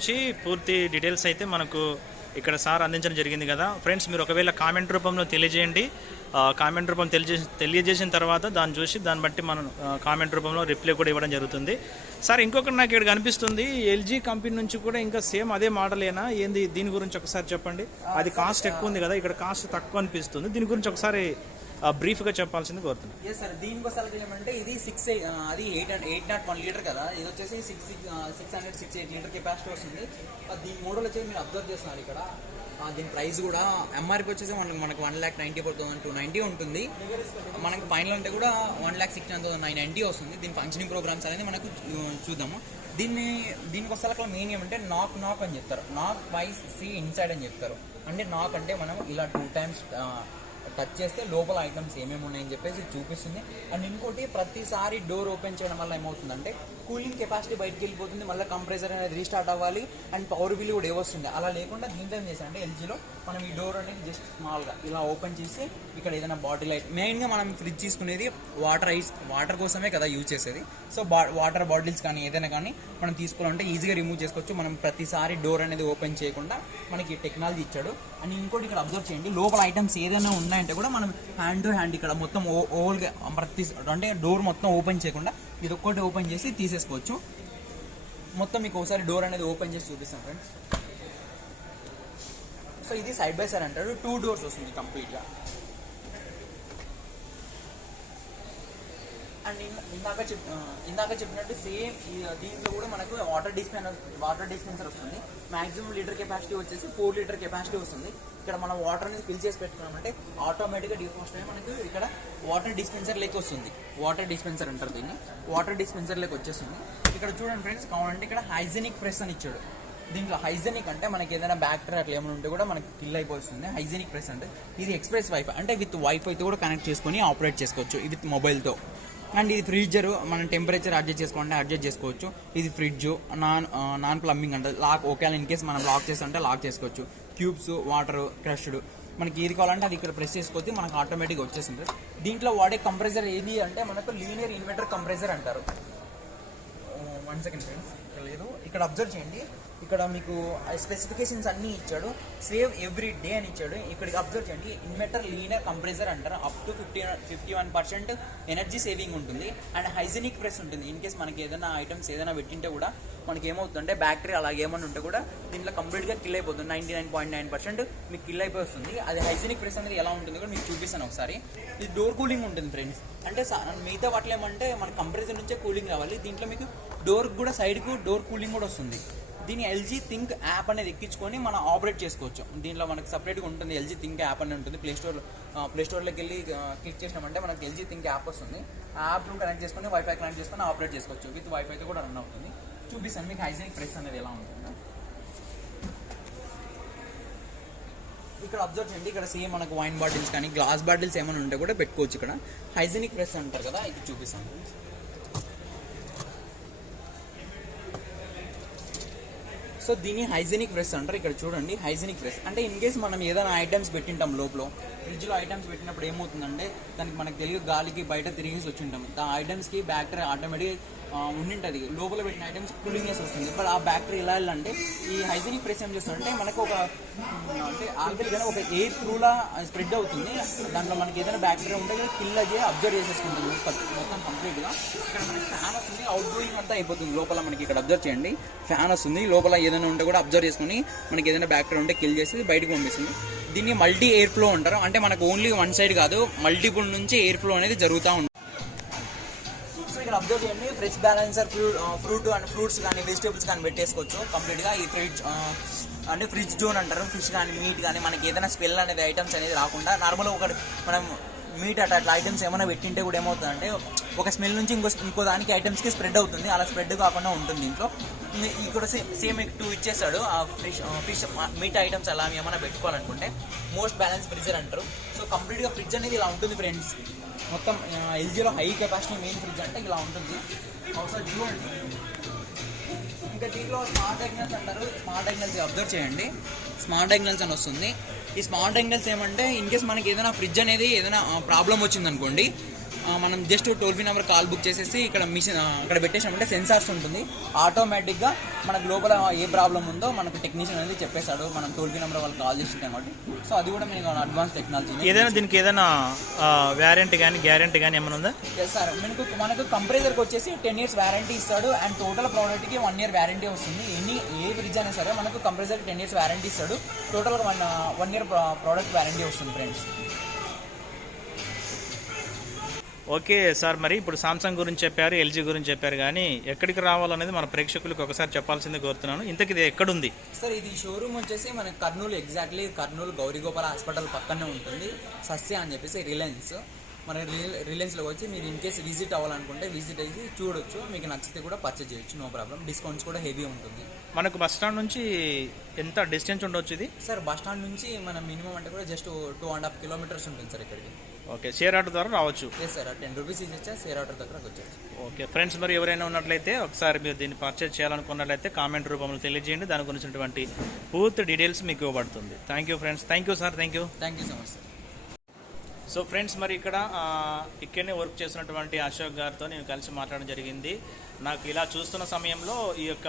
గురించి పూర్తి డీటెయిల్స్ అయితే మనకు ఇక్కడ సార్ అందించడం జరిగింది కదా ఫ్రెండ్స్. మీరు ఒకవేళ కామెంట్ రూపంలో తెలియజేయండి. కామెంట్ రూపం తెలియజేసిన తర్వాత దాన్ని చూసి దాన్ని బట్టి మనం కామెంట్ రూపంలో రిప్లై కూడా ఇవ్వడం జరుగుతుంది. సార్ ఇంకొకటి నాకు ఇక్కడ కనిపిస్తుంది, ఎల్జీ కంపెనీ నుంచి కూడా ఇంకా సేమ్ అదే మోడలేనా ఏంది? దీని గురించి ఒకసారి చెప్పండి. అది కాస్ట్ ఎక్కువ ఉంది కదా, ఇక్కడ కాస్ట్ తక్కువ అనిపిస్తుంది. దీని గురించి ఒకసారి బ్రీఫ్గా చెప్పాల్సింది కోరుతున్నాను. ఎస్ సార్, దీనికోసం ఏమంటే ఇది 801 లీటర్ కదా, ఇది వచ్చేసి 608 లీటర్ కెపాసిటీ వస్తుంది. దీని మోడల్ వచ్చేసి మీరు అబ్జర్వ్ చేస్తున్నారు ఇక్కడ. దీని ప్రైస్ కూడా ఎంఆర్పి వచ్చేసి మనకు 1,94,290 ఉంటుంది. మనకు ఫైనల్ అంటే కూడా 1,69,990 వస్తుంది. దీని ఫంక్షనింగ్ ప్రోగ్రామ్స్ అనేది మనకు చూద్దాము. దీనికోసం మెయిన్ ఏమంటే నాక్ అని చెప్తారు. నాక్ బై సి ఇన్సైడ్ అని చెప్తారు. అంటే నాక్ అంటే మనం ఇలా 2 times టచ్ చేస్తే లోపల ఐటమ్స్ ఏమేమి ఉన్నాయని చెప్పేసి చూపిస్తుంది. అండ్ ఇంకోటి, ప్రతిసారి డోర్ ఓపెన్ చేయడం వల్ల ఏమవుతుందంటే కూలింగ్ కెపాసిటీ బయటకు వెళ్ళిపోతుంది, మళ్ళీ కంప్రెసర్ అనేది రీస్టార్ట్ అవ్వాలి అండ్ పవర్ బిల్ కూడా ఏవొస్తుంది. అలా లేకుండా దీంట్లో ఏం చేశారంటే ఎల్జీలో మనం ఈ డోర్ అనేది జస్ట్ స్మాల్గా ఇలా ఓపెన్ చేసి ఇక్కడ ఏదైనా బాటిల్ అయితే, మెయిన్గా మనం ఫ్రిడ్జ్ తీసుకునేది వాటర్ కోసమే కదా యూజ్ చేసేది. సో వాటర్ బాటిల్స్ కానీ ఏదైనా కానీ మనం తీసుకోవాలంటే ఈజీగా రిమూవ్ చేసుకోవచ్చు. మనం ప్రతిసారి డోర్ అనేది ఓపెన్ చేయకుండా మనకి టెక్నాలజీ ఇచ్చాడు. అండ్ ఇంకోటి ఇక్కడ అబ్జర్వ్ చేయండి, లోపల ఐటమ్స్ ఏదైనా ఉన్నాయంటే కూడా మనం హ్యాండ్ టు హ్యాండ్ ఇక్కడ మొత్తం ఓల్గా అంటే డోర్ మొత్తం ఓపెన్ చేయకుండా ఇది ఒక్కటి ఓపెన్ చేసి తీసేసుకోవచ్చు. మొత్తం మీకు ఒకసారి డోర్ అనేది ఓపెన్ చేసి చూపిస్తాం ఫ్రెండ్స్. సో ఇది సైడ్ బై సైడ్ అంటారు, 2 doors వస్తుంది కంప్లీట్గా. అండ్ ఇందాక చెప్పినట్టు సేమ్ దీంట్లో కూడా మనకు వాటర్ డిస్పెన్సర్ వస్తుంది. మాక్సిమం లీటర్ కెపాసిటీ వచ్చేసి 4 లీటర్ కెపాసిటీ వస్తుంది. ఇక్కడ మనం వాటర్ అనేది ఫిల్ చేసి పెట్టుకున్నామంటే ఆటోమేటిక్గా డిఫాస్ట్ అయ్యి మనకు ఇక్కడ వాటర్ డిస్పెన్సర్ లేక వస్తుంది. వాటర్ డిస్పెన్సర్ అంటారు దీన్ని. వాటర్ డిస్పెన్సర్ లేక వచ్చేస్తుంది. ఇక్కడ చూడండి ఫ్రెండ్స్, కావాలంటే ఇక్కడ హైజెనిక్ ప్రెస్ అని ఇచ్చాడు. దీంట్లో హైజెనిక్ అంటే మనకి ఏదైనా బ్యాక్టీరియా అట్లా ఏమైనా ఉంటే కూడా మనకి కిల్ అయిపోతుంది. హైజెనిక్ ప్రెస్ అంటే ఇది ఎక్స్ప్రెస్ వైఫై, అంటే విత్ వైఫైతో కూడా కనెక్ట్ చేసుకొని ఆపరేట్ చేసుకోవచ్చు విత్ మొబైల్తో. అండ్ ఇది ఫ్రిడ్జర్, మనం టెంపరేచర్ అడ్జస్ట్ చేసుకోవాలంటే అడ్జస్ట్ చేసుకోవచ్చు. ఇది ఫ్రిడ్జ్ నాన్ ప్లంబింగ్ అంటే లాక్, ఒకవేళ ఇన్ కేసు మనం లాక్ చేస్తుంటే లాక్ చేసుకోవచ్చు. క్యూబ్స్, వాటర్, క్రష్డ్, మనకి ఏది కావాలంటే అది ఇక్కడ ప్రెస్ చేసుకోవచ్చు, మనకు ఆటోమేటిక్గా వచ్చేసింది. దీంట్లో వాడే కంప్రెసర్ ఏది అంటే మనకు లీనియర్ ఇన్వర్టర్ కంప్రెసర్ అంటారు. 1 second ఫ్రెండ్స్, ఇక్కడ లేదు, ఇక్కడ అబ్జర్వ్ చేయండి. ఇక్కడ మీకు స్పెసిఫికేషన్స్ అన్నీ ఇచ్చాడు. సేవ్ ఎవ్రీ డే అని ఇచ్చాడు. ఇక్కడికి అబ్జర్వ్ చేయండి, ఇన్వర్టర్ లీనియర్ కంప్రెసర్ అంటారు. అప్ టు 51% ఎనర్జీ సేవింగ్ ఉంటుంది. అండ్ హైజెనిక్ ప్రెస్ ఉంటుంది. ఇన్ కేస్ మనకి ఏదైనా ఐటమ్స్ ఏదైనా పెట్టింటే కూడా మనకి ఏమవుతుందంటే బ్యాక్టీరియా అలాగే ఏమన్నా ఉంటే కూడా దీంట్లో కంప్లీట్గా కిల్ అయిపోతుంది. 99.9% మీకు కిల్ అయిపోయి వస్తుంది. అది హైజెనిక్ ప్రెస్ అనేది ఎలా ఉంటుంది కూడా మీకు చూపిస్తాను ఒకసారి. ఇది డోర్ కూలింగ్ ఉంటుంది ఫ్రెండ్స్. అంటే మిగతా వాటిలో ఏమంటే మన కంప్రెసర్ నుంచే కూలింగ్ రావాలి. దీంట్లో మీకు డోర్ కూడా సైడ్కు డోర్ కూలింగ్ కూడా వస్తుంది. దీన్ని ఎల్జీ థింక్ యాప్ అనేది ఎక్కించుకొని మనం ఆపరేట్ చేసుకోవచ్చు. దీంట్లో మనకు సపరేట్గా ఉంటుంది, ఎల్జీ థింక్ యాప్ అనేది ఉంటుంది. ప్లే స్టోర్లోకి వెళ్ళి క్లిక్ చేసినామంటే మనకి ఎల్జీ థింక్ యాప్ వస్తుంది. ఆ యాప్ను కనెక్ట్ చేసుకొని వైఫై కనెక్ట్ చేసుకొని ఆపరేట్ చేసుకోవచ్చు. విత్ వైఫైతో కూడా రన్ అవుతుంది. చూపిస్తాను మీకు హైజెనిక్ ప్రెస్ అనేది ఎలా ఉంటుందో. ఇక్కడ అబ్జర్వ్ చేయండి, ఇక్కడ సేమ్ మనకు వైన్ బాటిల్స్ కానీ గ్లాస్ బాటిల్స్ ఏమైనా ఉంటే కూడా పెట్టుకోవచ్చు. ఇక్కడ హైజెనిక్ ప్రెస్ అంటారు కదా, ఇది చూపిస్తాను. సో దీన్ని హైజెనిక్ ప్రెస్ అంటారు. ఇక్కడ చూడండి, హైజెనిక్ ప్రెస్ అంటే ఇన్ కేస్ మనం ఏదైనా ఐటమ్స్ పెట్టింటాం లోపల, ఫ్రిడ్జ్లో ఐటమ్స్ పెట్టినప్పుడు ఏమవుతుందంటే దానికి మనకు తెలియదు గాలికి బయట తిరిగేసి వచ్చి ఉంటాం. ఆ ఐటమ్స్కి బ్యాక్టీరియా ఆటోమేటిక్గా ఉండింటుంది. లోపల పెట్టిన ఐటమ్స్ కూలింగ్ చేసి వస్తుంది. బట్ ఆ బ్యాక్టీరియా ఎలా వెళ్ళాలంటే ఈ హైజెనిక్ ప్రెస్ ఏం చేస్తుందంటే మనకు ఒక అంటే ఆల్రెడీగానే ఒక ఎయిర్ త్రూలా స్ప్రెడ్ అవుతుంది. దాంట్లో మనకి ఏదైనా బ్యాక్టీరియా ఉంటే కిల్ అయ్యి అబ్జర్వ్ చేసేసుకుంటుంది మొత్తం కంప్లీట్గా. ఇక్కడ మనకి ఫ్యాన్ వస్తుంది, అవుట్ గోయింగ్ అంతా అయిపోతుంది. లోపల మనకి ఇక్కడ అబ్జర్వ్ చేయండి, ఫ్యాన్ వస్తుంది. లోపల ఏదైనా ఉంటే కూడా అబ్జర్వ్ చేసుకుని మనకి ఏదైనా బ్యాక్టీరియా ఉంటే కిల్ చేసి బయటకు పంపిస్తుంది. దీన్ని మల్టీ ఎయిర్ ఫ్లో అంటారు. అంటే మనకు ఓన్లీ 1 సైడ్ కాదు, మల్టిపుల్ నుంచి ఎయిర్ ఫ్లో అనేది జరుగుతూ ఉంటుంది. ఇక్కడ అబ్జర్వ్ చేయండి, ఫ్రెష్ బ్యాలెన్సర్, ఫ్రూట్స్ కానీ వెజిటేబుల్స్ కానీ పెట్టేసుకోవచ్చు కంప్లీట్గా. ఈ ఫ్రిడ్జ్ అంటే ఫ్రిడ్జ్ జోన్ అంటారు. ఫిష్ కానీ మీట్ కానీ మనకి ఏదైనా స్మెల్ అనేది ఐటమ్స్ అనేది రాకుండా నార్మల్గా ఒకటి మనం మీట్ అట్లా ఐటమ్స్ ఏమైనా పెట్టింటే కూడా ఏమవుతుందంటే ఒక స్మెల్ నుంచి ఇంకో దానికి ఐటమ్స్కి స్ప్రెడ్ అవుతుంది. అలా స్ప్రెడ్ కాకుండా ఉంటుంది దీంట్లో. ఇక్కడ సేమ్ 2 ఇచ్చేస్తాడు. ఫిష్ మీట్ ఐటమ్స్ అలా ఏమైనా పెట్టుకోవాలనుకుంటే మోస్ట్ బ్యాలెన్స్ ఫ్రిడ్జర్ అంటారు. సో కంప్లీట్గా ఫ్రిడ్జ్ అనేది ఇలా ఉంటుంది ఫ్రెండ్స్. మొత్తం ఎల్జీలో హై కెపాసిటీ మెయిన్ ఫ్రిడ్జ్ అంటే ఇలా ఉంటుంది. ఒకసారి చూడండి. ఇంకా దీంట్లో స్మార్ట్ డయాగ్నల్స్ అంటారు. స్మార్ట్ డయాగ్నల్స్ అబ్జర్వ్ చేయండి, స్మార్ట్ డయాగ్నల్స్ అని వస్తుంది. ఈ స్మార్ట్ యాంగిల్స్ ఏమంటే ఇన్ కేస్ మనకి ఏదైనా ఫ్రిడ్జ్ అనేది ఏదైనా ప్రాబ్లం వచ్చిందనుకోండి, మనం just told free number call book చేసేసి ఇక్కడ మిషన్ అక్కడ పెట్టేసామంటే సెన్సార్స్ ఉంటుంది, ఆటోమేటిక్గా మనకు లోపల ఏ ప్రాబ్లం ఉందో మనకు టెక్నీషియన్ అనేది చెప్పేశాడు, మనం టోల్ ఫ్రీ నెంబర్ వాళ్ళు కాల్ చేసింటాం కాబట్టి. సో అది కూడా మీకు అడ్వాన్స్ టెక్నాలజీ. ఏదైనా దీనికి ఏదైనా వారంటీ కానీ గ్యారంటీ కానీ ఏమైనా ఉందా? ఎస్ సార్, మనకు కంప్రెసర్కి వచ్చేసి 10 years వారంటీ ఇస్తాడు అండ్ టోటల్ ప్రోడక్ట్కి 1 year వారంటీ వస్తుంది. ఏ ఫ్రిడ్జ్ అయినా సరే మనకు కంప్రెసర్కి 10 years వారంటీ ఇస్తాడు, టోటల్గా 1 year ప్రోడక్ట్ వారంటీ వస్తుంది ఫ్రెండ్స్. ఓకే సార్, మరి ఇప్పుడు సామ్సంగ్ గురించి చెప్పారు, ఎల్జీ గురించి చెప్పారు, కానీ ఎక్కడికి రావాలనేది మన ప్రేక్షకులకు ఒకసారి చెప్పాల్సిందే కోరుతున్నాను. ఇంతకు ఇది ఎక్కడుంది సార్? ఇది షోరూమ్ వచ్చేసి మనకి కర్నూలు, ఎగ్జాక్ట్లీ కర్నూలు గౌరీగోపాల హాస్పిటల్ పక్కనే ఉంటుంది. సస్య అని చెప్పేసి రిలయన్స్. మన రిలయన్స్లో వచ్చి మీరు ఇన్ కేసు విజిట్ అవ్వాలనుకుంటే విజిట్ అయ్యి చూడొచ్చు, మీకు నచ్చితే కూడా పర్చేజ్ చేయొచ్చు, నో ప్రాబ్లం. డిస్కౌంట్స్ కూడా హెవీ ఉంటుంది. మనకు బస్ స్టాండ్ నుంచి ఎంత డిస్టెన్స్ ఉండొచ్చు ఇది? సార్ బస్ స్టాండ్ నుంచి మనం మినిమం అంటే కూడా జస్ట్ 2.5 kilometers ఉంటుంది సార్ ఇక్కడికి. ఓకే, షేర్ ఆటో ద్వారా రావచ్చు. లేదు సార్, 10 rupees ఇచ్చా షేర్ ఆటో దగ్గరకు వచ్చేది. ఓకే ఫ్రెండ్స్, మరి ఎవరైనా ఉన్నట్లయితే ఒకసారి మీరు దీన్ని పర్చేజ్ చేయాలనుకున్నట్లయితే కామెంట్ రూపంలో తెలియజేయండి, దాని గురించినటువంటి పూర్తి డీటెయిల్స్ మీకు ఇవ్వబడుతుంది. Thank you friends. Thank you sir. Thank you so much sir. So friends, మరి ఇక్కడనే వర్క్ చేస్తున్నటువంటి అశోక్ గారితో నేను కలిసి మాట్లాడడం జరిగింది. నాకు ఇలా చూస్తున్న సమయంలో ఈ యొక్క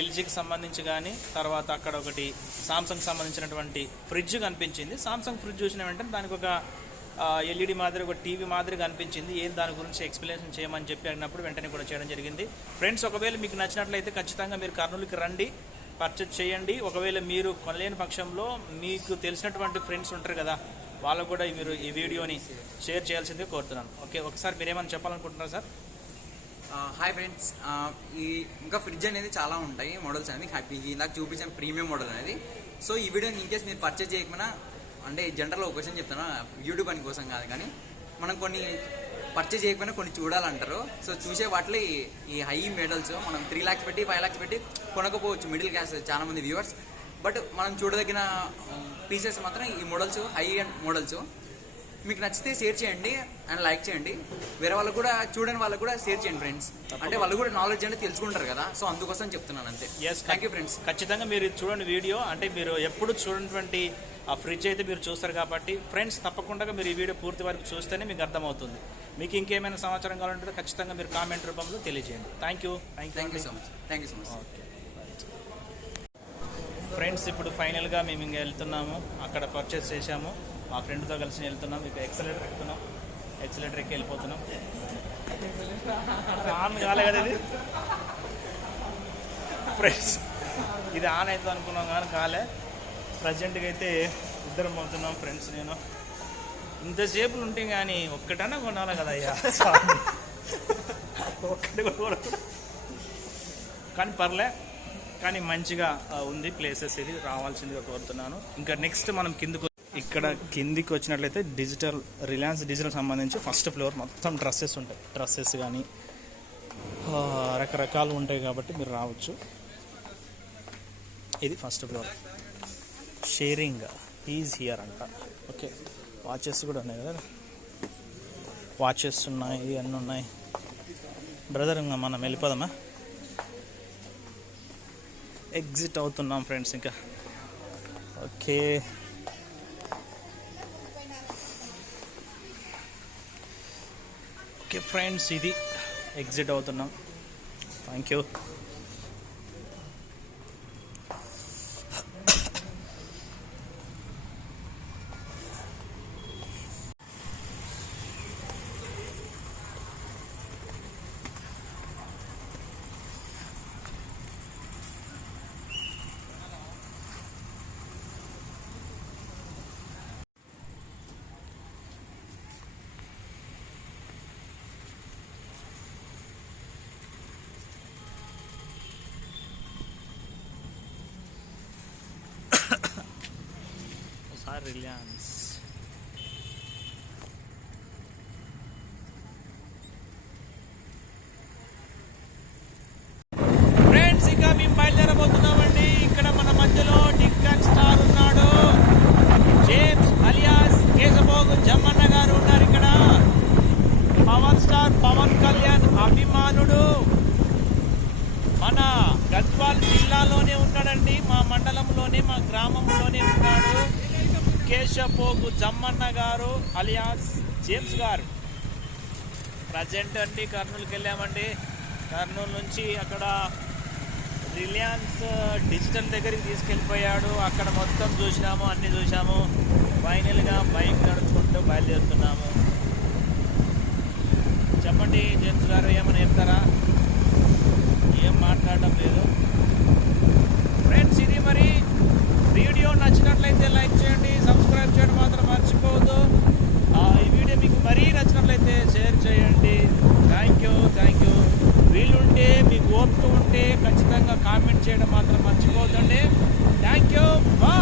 ఎల్జీకి సంబంధించి కానీ, తర్వాత అక్కడ ఒకటి సామ్సంగ్ సంబంధించినటువంటి ఫ్రిడ్జ్ కనిపించింది. సామ్సంగ్ ఫ్రిడ్జ్ చూసిన వెంటనే దానికి ఒక ఎల్ఈడి మాదిరి, ఒక టీవీ మాదిరిగా అనిపించింది. ఏం దాని గురించి ఎక్స్ప్లెనేషన్ చేయమని చెప్పి అడిగినప్పుడు వెంటనే కూడా చేయడం జరిగింది. ఫ్రెండ్స్, ఒకవేళ మీకు నచ్చినట్లయితే ఖచ్చితంగా మీరు కర్నూలుకి రండి, పర్చేజ్ చేయండి. ఒకవేళ మీరు కొనలేని పక్షంలో మీకు తెలిసినటువంటి ఫ్రెండ్స్ ఉంటారు కదా, వాళ్ళకు కూడా మీరు ఈ వీడియోని షేర్ చేయాల్సిందిగా కోరుతున్నాను. ఓకే, ఒకసారి మీరేమైనా చెప్పాలనుకుంటున్నారా సార్? హాయ్ ఫ్రెండ్స్, ఈ ఇంకా ఫ్రిడ్జ్ అనేది చాలా ఉంటాయి మోడల్స్ అనేది. హ్యాపీగా ఇందాక చూపించాను ప్రీమియం మోడల్ అనేది. సో ఈ వీడియోని ఇన్ కేస్ మీరు పర్చేజ్ చేయకపోయినా, అంటే జనరల్గా ఒక క్వశ్చన్ చెప్తాను, యూట్యూబ్ అని కోసం కాదు, కానీ మనం కొన్ని పర్చేజ్ చేయకపోయినా కొన్ని చూడాలంటారు. సో చూసే వాటిలో ఈ హై మోడల్స్ మనం 3 lakhs పెట్టి 5 lakhs పెట్టి కొనకపోవచ్చు మిడిల్ క్లాస్ చాలా మంది వ్యూవర్స్. బట్ మనం చూడదగిన పీసెస్ మాత్రం ఈ మోడల్స్, హై అండ్ మోడల్స్. మీకు నచ్చితే షేర్ చేయండి అండ్ లైక్ చేయండి. వేరే వాళ్ళకు కూడా, చూడని వాళ్ళకు కూడా షేర్ చేయండి ఫ్రెండ్స్. అంటే వాళ్ళు కూడా నాలెడ్జ్ అనేది తెలుసుకుంటారు కదా, సో అందుకోసం చెప్తున్నాను అంతే. Thank you friends. ఖచ్చితంగా మీరు చూడండి వీడియో, అంటే మీరు ఎప్పుడు చూడనటువంటి ఆ ఫ్రిడ్జ్ అయితే మీరు చూస్తారు కాబట్టి ఫ్రెండ్స్, తప్పకుండా మీరు ఈ వీడియో పూర్తి వరకు చూస్తేనే మీకు అర్థమవుతుంది. మీకు ఇంకేమైనా సమాచారం కావాలంటే ఖచ్చితంగా మీరు కామెంట్ రూపంలో తెలియజేయండి. Thank you so much. Okay friends, ఇప్పుడు ఫైనల్గా మేము ఇంకా వెళ్తున్నాము. అక్కడ పర్చేస్ చేసాము, మా ఫ్రెండ్తో కలిసి వెళ్తున్నాం. ఇక ఎక్సలేటర్ ఎక్కుతున్నాం, ఎక్సలేటర్ ఎక్కి వెళ్ళిపోతున్నాం. ఆన్ కాలే కదా ఇది ఫ్రెండ్స్, ఇది ఆన్ అవుతుంది అనుకున్నాం కానీ కాలే. ప్రజెంట్గా అయితే ఇద్దరం పోతున్నాం ఫ్రెండ్స్, నేను. ఇంతసేపులు ఉంటే కానీ ఒక్కటన్నా కొనాలి కదా అయ్యా, ఒక్కటి కూడా. కానీ పర్లే, కానీ మంచిగా ఉంది ప్లేసెస్. ఇది రావాల్సిందిగా కోరుతున్నాను. ఇంకా నెక్స్ట్ మనం ఇక్కడ కిందికి వచ్చినట్లయితే రిలయన్స్ డిజిటల్ సంబంధించి ఫస్ట్ ఫ్లోర్ మొత్తం డ్రెస్సెస్ ఉంటాయి. డ్రెస్సెస్ కానీ రకరకాలు ఉంటాయి కాబట్టి మీరు రావచ్చు. ఇది first floor. Sharing is here అంట. ఓకే, వాచెస్ కూడా ఉన్నాయి కదా, వాచెస్ ఉన్నాయి, అన్నీ ఉన్నాయి. బ్రదర్, ఇంకా మనం వెళ్ళిపోదామా? ఎగ్జిట్ అవుతున్నాం ఫ్రెండ్స్ ఇంకా. ఓకే, ఓకే ఫ్రెండ్స్, ఇది ఎగ్జిట్ అవుతున్నాం. Thank you. రిలయన్స్ ఫ్రెండ్స్, ఇక మేము బయలుదేరబోతున్నామండి. ఇక్కడ మన మధ్యలో టిక్ టాక్ స్టార్ ఉన్నాడు, జేమ్స్ అలియాస్ కేశభోగ్ జమ్మన్న గారు ఉన్నారు. ఇక్కడ పవర్ స్టార్ పవన్ కళ్యాణ్ అభిమానుడు మన గద్వాల్ జిల్లాలోనే ఉన్నాడండి, మా మండలంలోనే, మా గ్రామంలోనే ఉన్నాడు. కేశపోగు జమ్మన్న గారు అలియాస్ జేమ్స్ గారు. ప్రజెంట్ అండి కర్నూలుకి వెళ్ళామండి. కర్నూలు నుంచి అక్కడ రిలయన్స్ డిజిటల్ దగ్గరికి తీసుకెళ్ళిపోయాడు. అక్కడ మొత్తం చూసినాము, అన్నీ చూసాము. ఫైనల్గా బైక్ నడుచుకుంటూ బయలుదేరుతున్నాము. చెప్పండి జేమ్స్ గారు, ఏమైనా చెప్తారా? ఏం మాట్లాడడం లేదు. ఫ్రెండ్స్, ఇది మరి వీడియో నచ్చినట్లయితే లైక్ చేయండి, సబ్స్క్రైబ్ చేయడం మాత్రం మర్చిపోవద్దు. ఈ వీడియో మీకు మరీ నచ్చినట్లయితే షేర్ చేయండి. Thank you. వీలుంటే మీకు ఓపిక ఉంటే ఖచ్చితంగా కామెంట్ చేయడం మాత్రం మర్చిపోవద్దండి. Thank you. బాయ్.